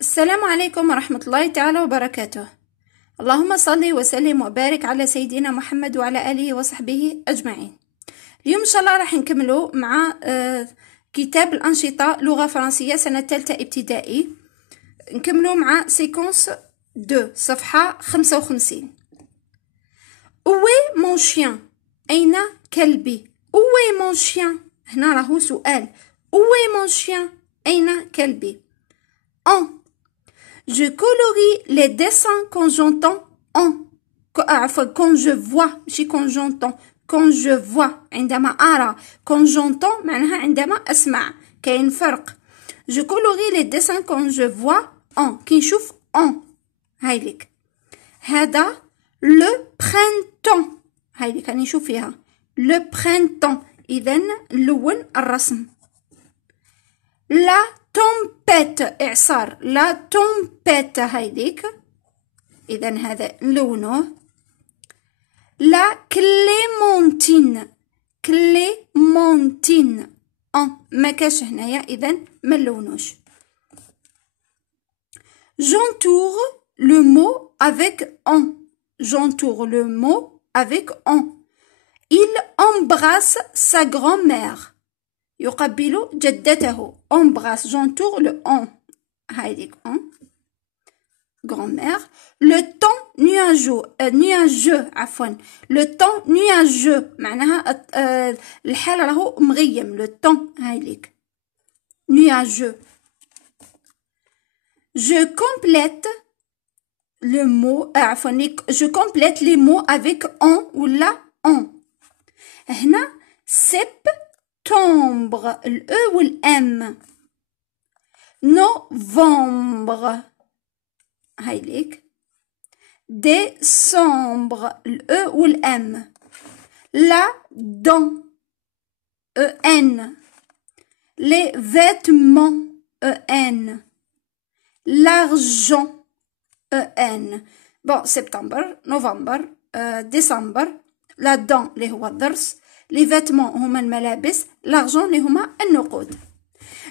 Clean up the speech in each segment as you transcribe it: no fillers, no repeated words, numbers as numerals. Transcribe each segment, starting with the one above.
السلام عليكم ورحمة الله تعالى وبركاته. اللهم صل وسلم وبارك على سيدنا محمد وعلى آله وصحبه أجمعين. اليوم إن شاء الله راح نكملوا مع كتاب الأنشطة لغة فرنسية سنة ثالثة ابتدائي. نكملوا مع سيكونس 2 صفحة 55. Où mon chien؟ أين كلبي؟ Où mon chien؟ هنا راهو سؤال. Où mon chien؟ أين كلبي؟ En. Je colorie les dessins quand j'entends en. Quand je vois, ماشي quand j'entends. Quand je vois عندما أرى. Quand j'entends معناها عندما أسمع. كاين فرق. Je colorie les dessins quand je vois en. كي نشوف en. هايليك. هذا le printemps. هايليك راني نشوف فيها. Le printemps. إذن نلون الرسم. La tempête إعصار. La tempête هايديك. إذن هذا نلونه. La clémentine. clémentine. ما كاش هنايا إذن ما نلونوش. J'entoure le mot avec en. J'entoure le mot avec en. Il embrasse sa grand-mère. يقبل جدته. embrasse. j'entoure le en. هايديك en. grand-mère. le temps nuageux عفوا. le temps nuageux معناها الحال راهو مغيم. le temps هايديك nuageux. je complète le mot عفوا je complète les mots avec en ولا en. هنا septembre الأ والأم. novembre هايليك. décembre الأ والأم. la dent en. les vêtements en. l'argent en. bon septembre novembre décembre. la dent اللي هو الضرس. les vêtements هما الملابس. l'argent اللي هما النقود.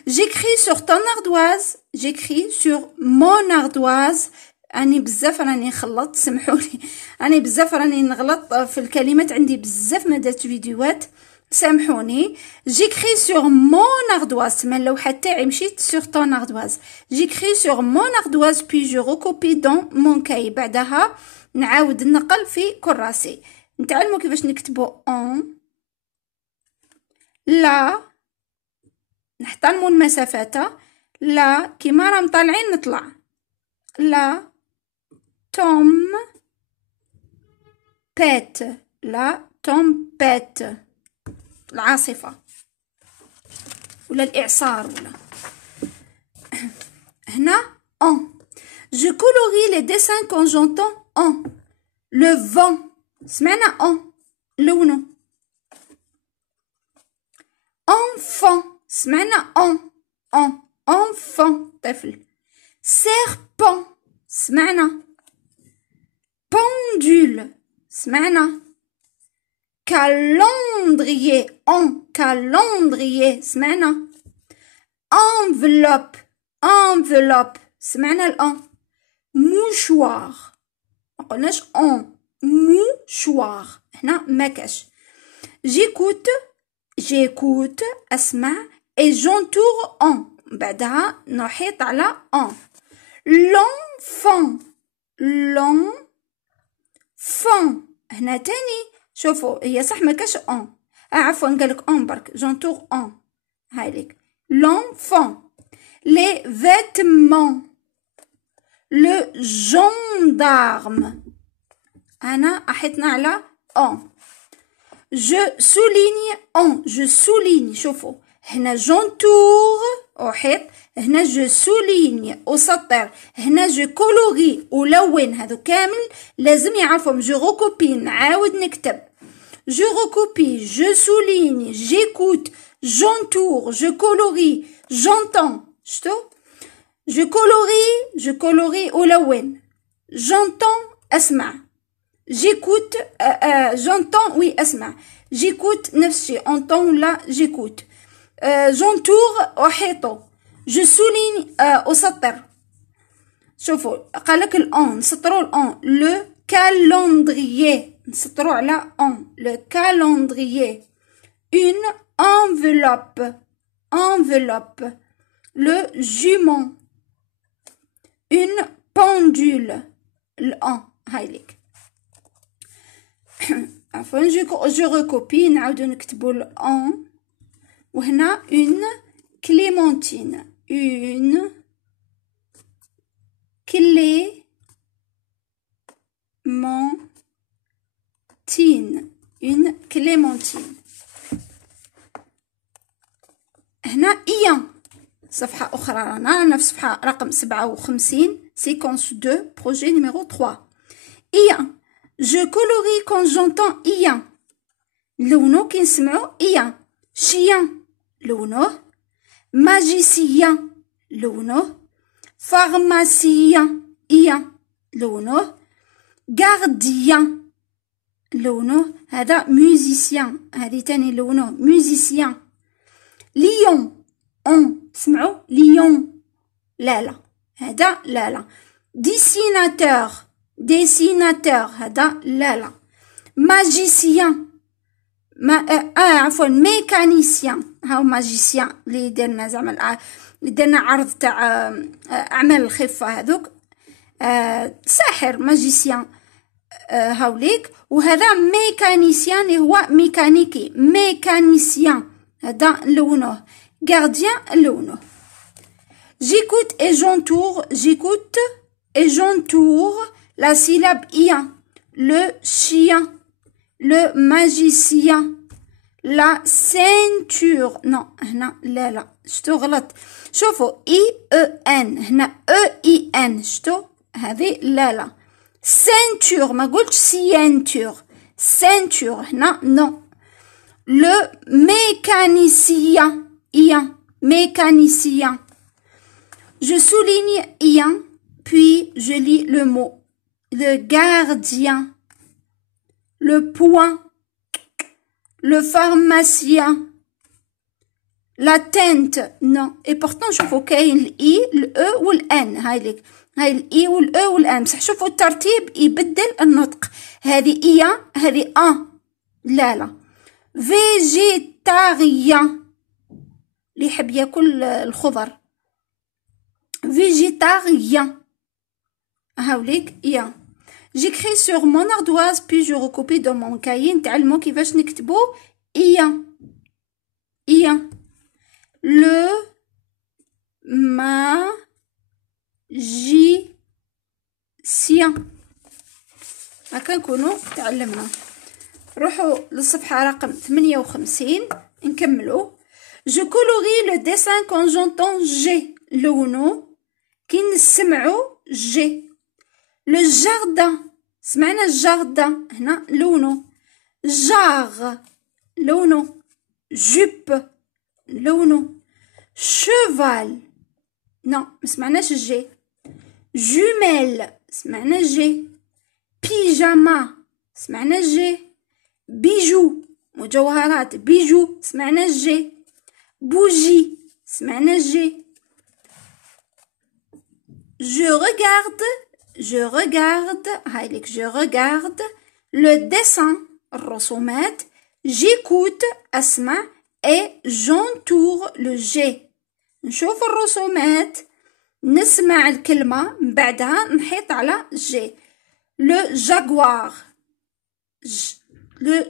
j'écris sur ton ardoise. j'écris sur mon ardoise. راني بزاف راني نخلط سامحوني. راني بزاف راني نغلط في الكلمات. عندي بزاف ما درت فيديوهات سامحوني. j'écris sur mon ardoise تما اللوحة تاعي مشيت sur ton ardoise. j'écris sur mon ardoise puis je recopie dans mon cahier. بعدها نعاود نقل في كراسي. نتعلموا كيفاش نكتبوا en. لا نحترموا المسافات. لا كيما راهم طالعين نطلع. لا توم بيت. لا تومبيت العاصفة ولا الإعصار ولا. هنا en. je colorie les dessins quand j'entends en. le vent سمعنا en لونه. enfant سمعنا en enfant طفل. serpent سمعنا. pendule سمعنا. calendrier en. calendrier سمعنا. enveloppe enveloppe سمعنا الان. mouchoir ما قلناش en. mouchoir هنا ما كاش. j'écoute أسمع. et j'entoure en. بعدها نحيط على en. l'enfant هنا تاني شوفوا هي صح ما كاش en. عفوا قالك en برك. j'entoure en هايليك. l'enfant. les vêtements. le gendarme أنا أحيطنا على en. je souligne en. je souligne شوفوا هنا j'entoure أحيط. هنا je souligne أسطر. هنا je colorie ألون. هذو كامل لازم يعرفهم. je recopie نعاود نكتب. je recopie je souligne j'écoute j'entoure je colorie j'entends. شتو je colorie ألون. j'entends أسمع. j'écoute j'entends oui أسمع. j'écoute نفس الشيء entend ولا j'écoute. j'entoure أحيطه. je souligne أسطر. شوفوا قالك الأون نسطرو الأون لو calendrier نسطرو على أون لو calendrier une enveloppe le jument une pendule الأون هايليك عفوا جو ريكوبي نعاودو نكتبو الأون وهنا une clémentine une clémentine هنا إيان صفحة أخرى رانا في صفحة رقم 57 séquence 2 projet numéro 3 إيان je colorie quand j'entends إيان لونو كي نسمعو إيان chien لونه magicien لونه pharmacien إيان لونه gardien لونه هذا musicien هذه تاني لونه musicien lion on سمعوا lion لا هذا لا dessinateur هذا لا magicien عفوا mécanicien هاو magicien اللي درنا زعما اللي درنا عرض تاع اعمال الخفه هذوك ساحر ماجيسيان هاوليك وهذا ميكانيسيان اللي هو ميكانيكي ميكانيسيان هذا لونه غارديان لونه j'écoute et j'entoure la syllabe ien le chien le magicien la ceinture non هنا لا شتو غلط شوفوا اي ان هنا اي ان شتو هذه لا ceinture ما قلتش ceinture هنا نو le mécanicien je souligne ien puis je lis le mot le gardien le point le pharmacien la teinte non et pourtant شوفوا كاين الاي الاو والان هاي الاي والاو والان بصح شوفوا الترتيب يبدل النطق هذه ايا هذه ان لا فيجيتاريان اللي يحب ياكل الخضر فيجيتاريان هاوليك يا j'écris sur mon ardoise puis je recopie dans mon cahier نتعلموا كيفاش نكتبوا إيا le magicien هكا نكونوا تعلمنا روحوا للصفحة رقم 58 نكملوا je colorie le dessin quand j'entends G لونو كي نسمعوا G le jardin سمعنا الجاردن هنا لونو جار لونو جوب لونو cheval non مسمعناش جي جمال سمعنا جي بيجاما سمعنا جي بيجو مجوهرات بيجو سمعنا جي بوجي سمعنا جي je regarde هايليك je regarde le dessin الرسومات j'écoute أسمع et j'entoure le G نشوف الرسومات نسمع الكلمة من بعدها نحيط على G le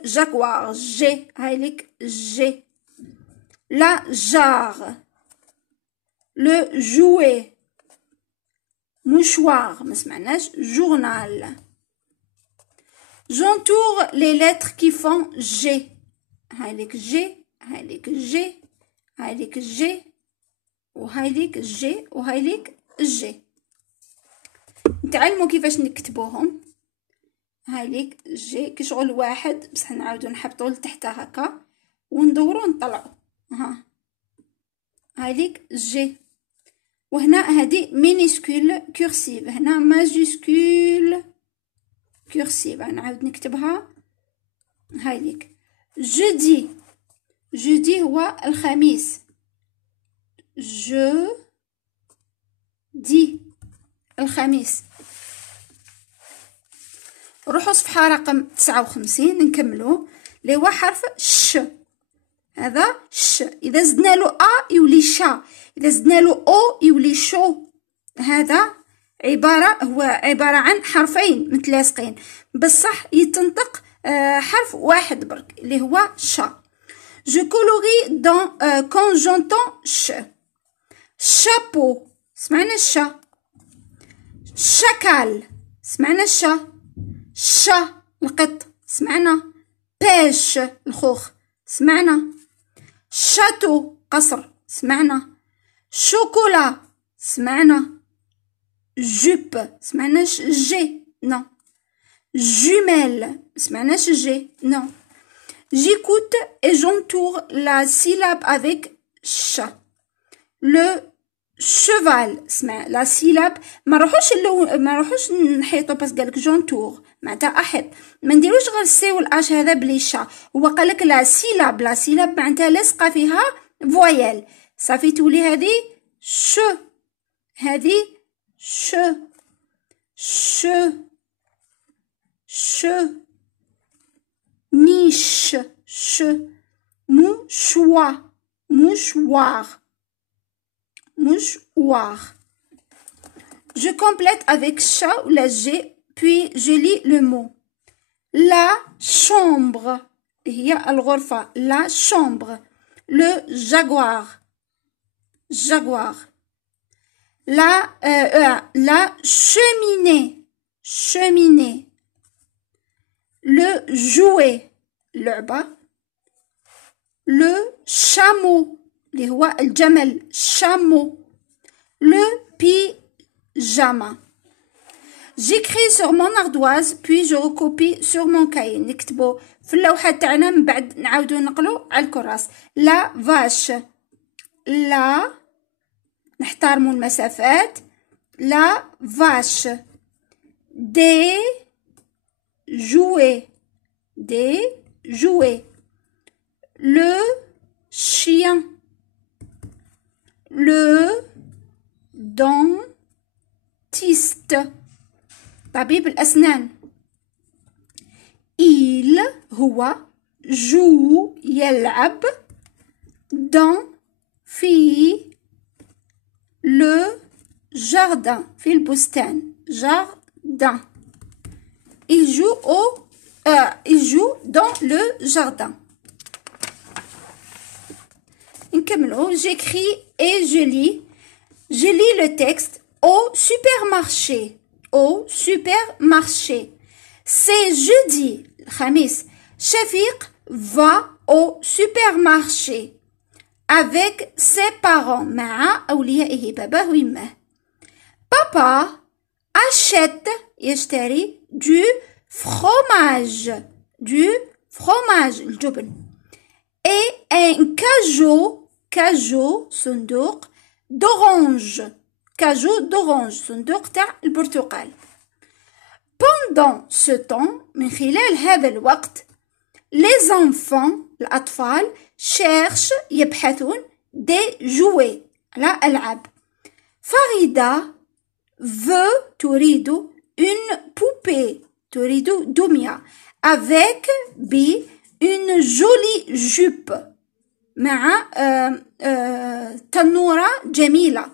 jaguar G هايليك G la jarre le jouet mouchoir ما سمعناش journal j'entoure les lettres qui font G هايليك G هايليك G هايليك G وهايليك G وهايليك G نتعلموا كيفاش نكتبوهم هايليك G كشغل واحد بصح نعاودو نحبطو لتحت هكا وندورو نطلعو ها هايليك G وهنا هذه مينيسكول كورسيف هنا ماجيسكول كورسيف نعاود نكتبها هايليك جودي هو الخميس jeudi الخميس. روحوا صفحة رقم 59 نكملو اللي هو حرف ش. هذا ش، إذا زدنا له أ يولي شا، إذا زدنا له أو يولي شو. هذا هو عبارة عن حرفين متلاصقين، بصح يتنطق حرف واحد برك اللي هو شا. Je colorie quand j'entends ش. chapeau سمعنا الشا. شكال سمعنا الشا. شا القط سمعنا. بيش الخوخ سمعنا. شاتو قصر سمعنا. شوكولا سمعنا. جوب سمعناش جي نو. جمال سمعناش جي نو. j'écoute et j'entoure la syllabe avec ش. le cheval سمع لا سيلاب، ما نروحوش نحيطو بس قالك جونتور معناتها احط، ما نديروش غير السي والاش هذا بلي شا. هو قالك لا سيلاب، لا سيلاب معناتها لاصقه فيها فويال صافي تولي هذه ش. هذه ش ش ش. نيش ش. مشوا mouchoir mouchoir. Je complète avec chat ou la G, puis je lis le mot. La chambre. هي الغرفة. La chambre. Le jaguar. Jaguar. La cheminée. Cheminée. Le jouet. لعبة. Le chameau. اللي هو الجمل. chameau. Le pyjama. J'écris sur mon ardoise puis je recopie sur mon cahier. نكتبو في اللوحة تاعنا من بعد نعاودو نقلو على الكراس. لا vache. لا نحترمو المسافات. لا vache. des jouets. des jouets. Le chien. le dentiste طبيب الأسنان. il هو joue يلعب dans في le jardin في البستان jardin. il joue dans le jardin. نكملو. j'écris et je lis le texte au supermarché. au supermarché. c'est jeudi الخميس. شفيق va au supermarché avec ses parents مع أوليائه باباه ويماه. papa achète يشتري du fromage الجبن et un cajou صندوق d'orange صندوق تاع البرتقال. pendant ce temps من خلال هذا الوقت les enfants الأطفال cherchent يبحثون des jouets على ألعاب. فريدة تريد une poupée تريد دمية avec une jolie jupe مع تنورة جميلة.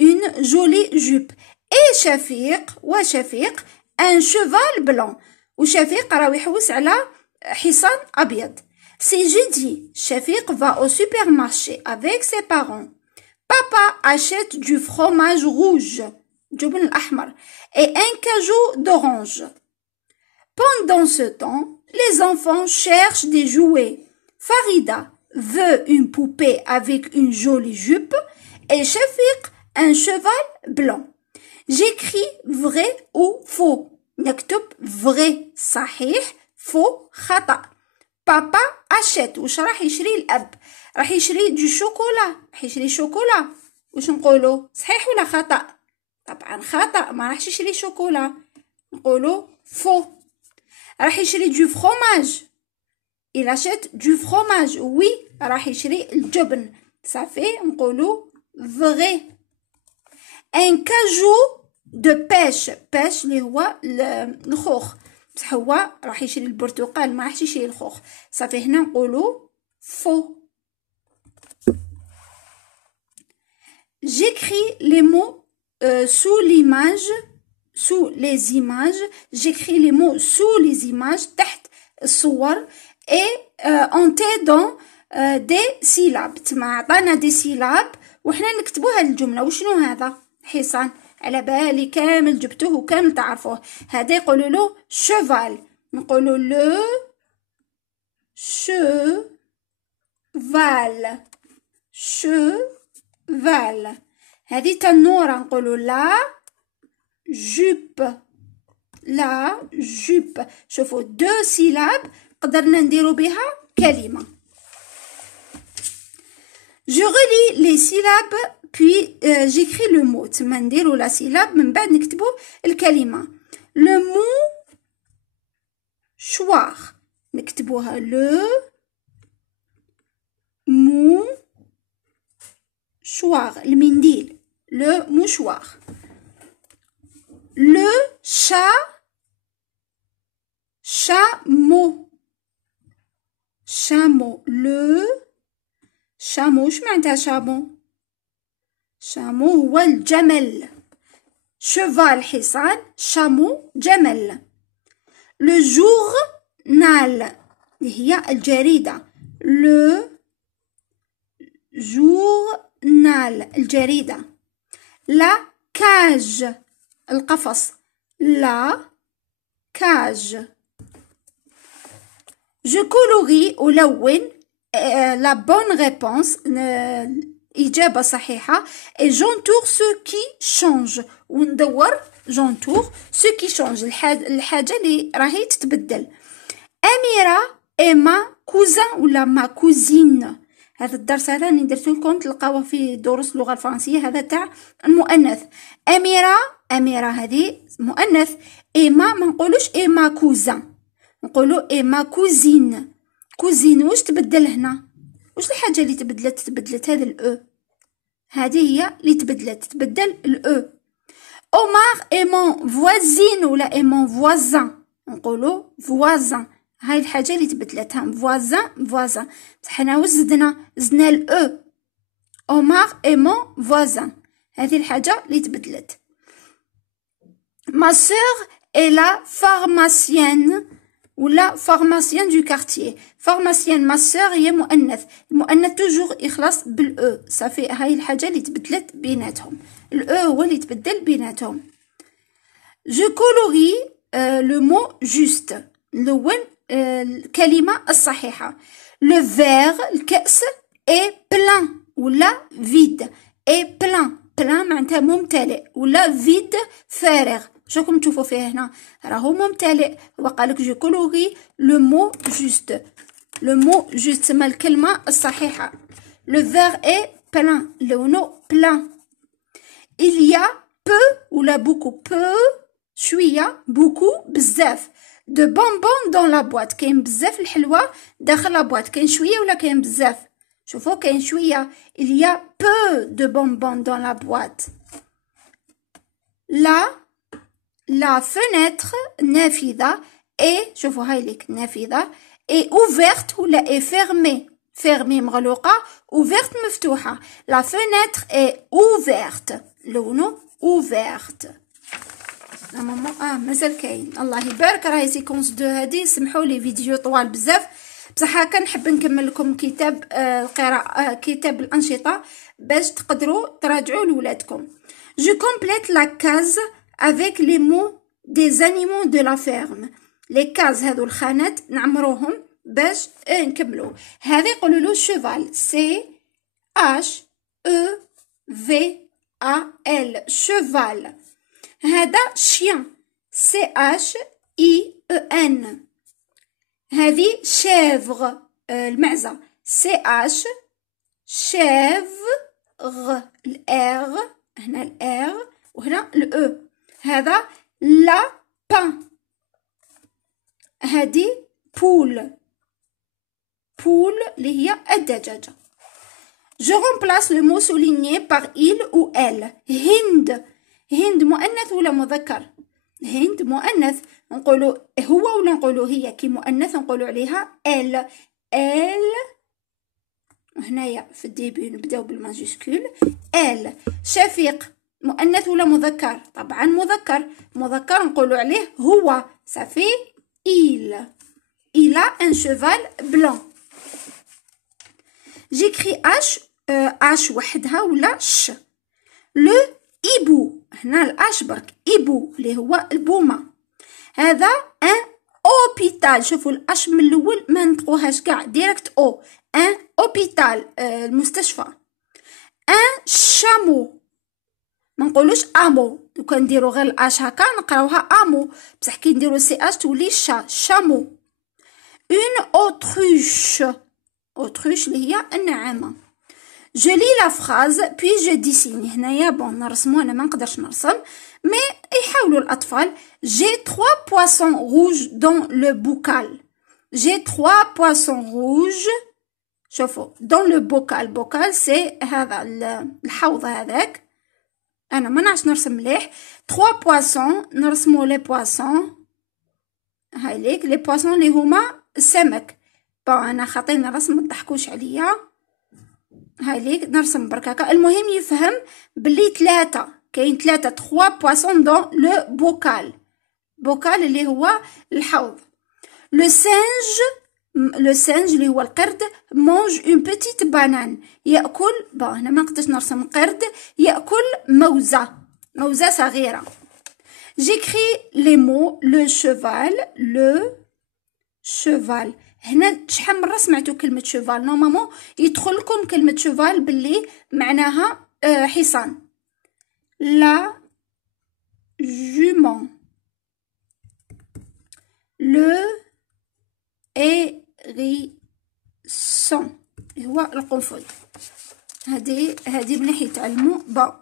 une jolie jupe. et شفيق un cheval blanc. وشفيق راه يحوس على حصان أبيض. c'est jeudi. شفيق va au supermarché avec ses parents. papa achète du fromage rouge جبن الأحمر et un cajou d'orange. pendant ce temps les enfants cherchent des jouets. Farida veut une poupée avec une jolie jupe et Shafiq un cheval blanc. j'écris vrai ou faux. نكتب vrai صحيح faux خطأ. بابا achète واش راح يشري الأب؟ راح يشري دو شوكولا. راح يشري شوكولا. واش نقولو صحيح ولا خطأ؟ طبعا خطأ، ما راحش يشري شوكولا، نقولو faux. راح يشري دو فروماج. il achète du fromage. oui راح يشري الجبن. صافي نقولو vrai. un cajou de pêche. pêche اللي هو الخوخ، بصح هو راح يشري البرتقال ما راحش يشري الخوخ. صافي هنا نقولو faux. J'écris les mots sous l'image, sous les images. J'écris les mots sous les images تحت الصور et en dans des syllabes. تما عطانا دي سيلاب وحنا نكتبوها الجملة. وشنو هذا؟ حصان. على بالي كامل جبتوه وكامل تعرفوه. هذا يقولوا له شوفال. نقولوا لو شوفال. شوفال. هذه تنورة. نقولوا لا جوب. لا جوب. شوفوا دو سيلاب قدرنا نديرو بها كلمة. Je relis les syllabes puis j'écris le mot. تما نديرو لا سيلاب من بعد نكتبو الكلمة. le mot choir نكتبوها le mouchoir المنديل. le mouchoir. le chameau. chameau. le chameau. شو معناتها شامو؟ شامو هو الجمل. شوفال حصان، شامو جمل. لو جورنال اللي هي الجريدة. لو جورنال الجريدة. لا كاج القفص. لا كاج. je colorie ألون la bonne réponse إجابة صحيحة et j'entoure ce qui change وندور j'entoure ce qui change الحاجة اللي راهي تتبدل. أميرة إما كوزان ولا ما كوزين. هذا الدرس هذا اللي درتو لكم تلقاوه في دروس اللغة الفرنسية. هذا تاع المؤنث. أميرة هذه مؤنث. إما ما نقولوش إما كوزان، نقولو إما كوزين. كوزين واش تبدل هنا؟ واش الحاجة اللي تبدلت هذا الأو. هذه هي اللي تبدل الأو. عمر إي مون فوازين ولا إي مون فوازان. نقولو فوازان. هاي الحاجة اللي تبدلتها فوازان. بصح حنا واش زدنا الأو. عمر إي مون فوازان. هذه الحاجة اللي تبدلت. ما سور إي لا فارماسيان ولا فارماسيان دو كارتيي. فارماسيان ما سور هي مؤنث. المؤنث توجور يخلص بالاو. صافي هاي الحاجه اللي تبدلت بيناتهم. الاو هو اللي تبدل بيناتهم. جو كولوري لو مو جوست نلون الكلمه الصحيحه. لو فير الكاس اي بلان ولا فيد. اي بلان معناتها ممتلئ ولا فيد فارغ. شوكم تشوفوا فيه هنا راهو ممتلئ. هو قالك جو كولوري لو مو جوست. لو مو جوست تسمى الكلمة الصحيحة. لو فير اي بلان لونو بلان. il y a peu ولا بوكو. peu شوية، بوكو بزاف. de bonbons dans la boîte كاين بزاف الحلوى داخل لا بواط. كاين شوية ولا كاين بزاف؟ شوفوا كاين شوية. il y a peu de bonbons dans la boîte. La fenêtre نافذة et شوفوا هاي ليك نافذة et ouverte ولا est fermée مغلوقة ouverte مفتوحة. la fenêtre est ouverte لونو ouverte. ماما مازال كاين. الله يبارك راهي سيكونس 2 هادي. سمحوا لي فيديو طوال بزاف بصح هكا نحب نكمل لكم كتاب القراءة كتاب الأنشطة باش تقدروا تراجعوا لولادكم. je complète la case avec les mots des animaux de la ferme. les cases هذو الخانات نعمروهم باش نكملوا. هذا يقولوا له cheval. C H E V A L cheval. هذا chien. C H I E N. هذه chèvre المعزة. C H chèvre. الR هنا الR وهنا الأو. هذا lapin. هذه poule اللي هي الدجاجة. je remplace le mot souligné par il ou elle. هند هند مؤنث ولا مذكر؟ هند مؤنث، نقولوا هو ولا نقولوا هي؟ كي مؤنث نقولوا عليها ال. هنايا في الديبي نبداو بالماجيسكول ال. شفيق مؤنث ولا مذكر؟ طبعا مذكر. مذكر نقولوا عليه هو، صافي il a un cheval blanc. j'écris h وحدها ولا ش. لو إيبو، هنا الأش برك، إيبو اللي هو البومة. هذا ان أوبيتال، شوفوا الأش من الأول ما نطقوهاش كاع ديريكت أو. ان أوبيتال، المستشفى. ان شامو، ما نقولوش امو، لو كان نديرو غير الأش هكا نقراوها امو، بصح كي نديرو سي اش تولي شامو. اون أوتروش، أوتروش اللي هي النعامة. je lis la phrase puis je dessine. هنايا بون نرسمو، انا ما نقدرش نرسم مي يحاولوا الاطفال. j'ai 3 poissons rouges dans le bocal. j'ai 3 poissons rouges، شوفوا dans le bocal. bocal سي هذا الحوض هذاك، انا ما نعرفش نرسم مليح. 3 poissons نرسمو لي poissons، هاي ليك لي poissons اللي هما السمك. بون انا خاطيني الرسم ما تضحكوش عليا، هاي ليك نرسم برك هكا. المهم يفهم بلي ثلاثة، كاين ثلاثة 3 بواسون دون لو بوكال. بوكال اللي هو الحوض. لو سانج اللي هو القرد مونج اون بيتيت بانان، يأكل، بون هنا ما نقدرش نرسم قرد، يأكل موزة صغيرة. جيكري لي مو لو شوفال. هنا شحال مرة سمعتو كلمة شوفال؟ نورمالمون يدخل لكم كلمة شوفال باللي معناها حصان. لا جومون، لو إيغيسون هو القنفذ. هادي من ناحية تعلمو. بون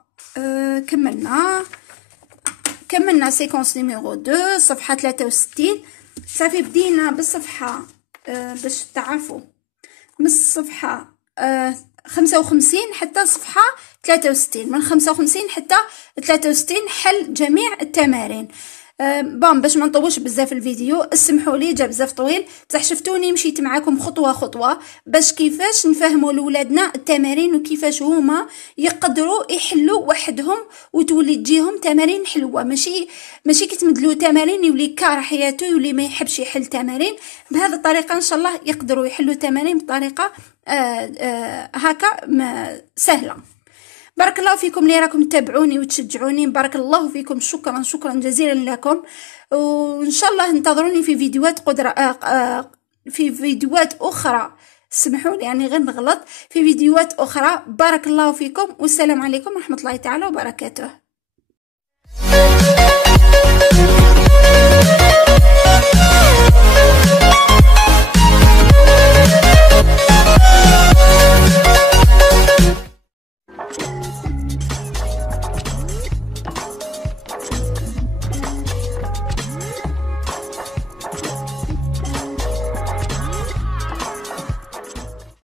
كملنا سيكونس نيميرو 2 صفحة 63. صافي بدينا بالصفحة باش تعرفوا من الصفحة 55 حتى صفحة 63. من 55 حتى 63 حل جميع التمارين. بون باش ما نطولش بزاف الفيديو، اسمحوا لي جا بزاف طويل، بصح شفتوني مشيت معاكم خطوه خطوه باش كيفاش نفهموا لولادنا التمارين وكيفاش هما يقدروا يحلوا وحدهم وتولي تجيهم تمارين حلوه. ماشي كي تمدلو تمارين يولي كاره حياته، يولي ما يحبش يحل تمارين. بهذه الطريقه ان شاء الله يقدروا يحلوا تمارين بطريقه هكا سهله. بارك الله فيكم اللي راكم تتابعوني وتشجعوني، بارك الله فيكم، شكرا جزيلا لكم. وان شاء الله انتظروني في فيديوهات في فيديوهات اخرى. سمحوا لي يعني غير نغلط، في فيديوهات اخرى. بارك الله فيكم والسلام عليكم ورحمه الله تعالى وبركاته.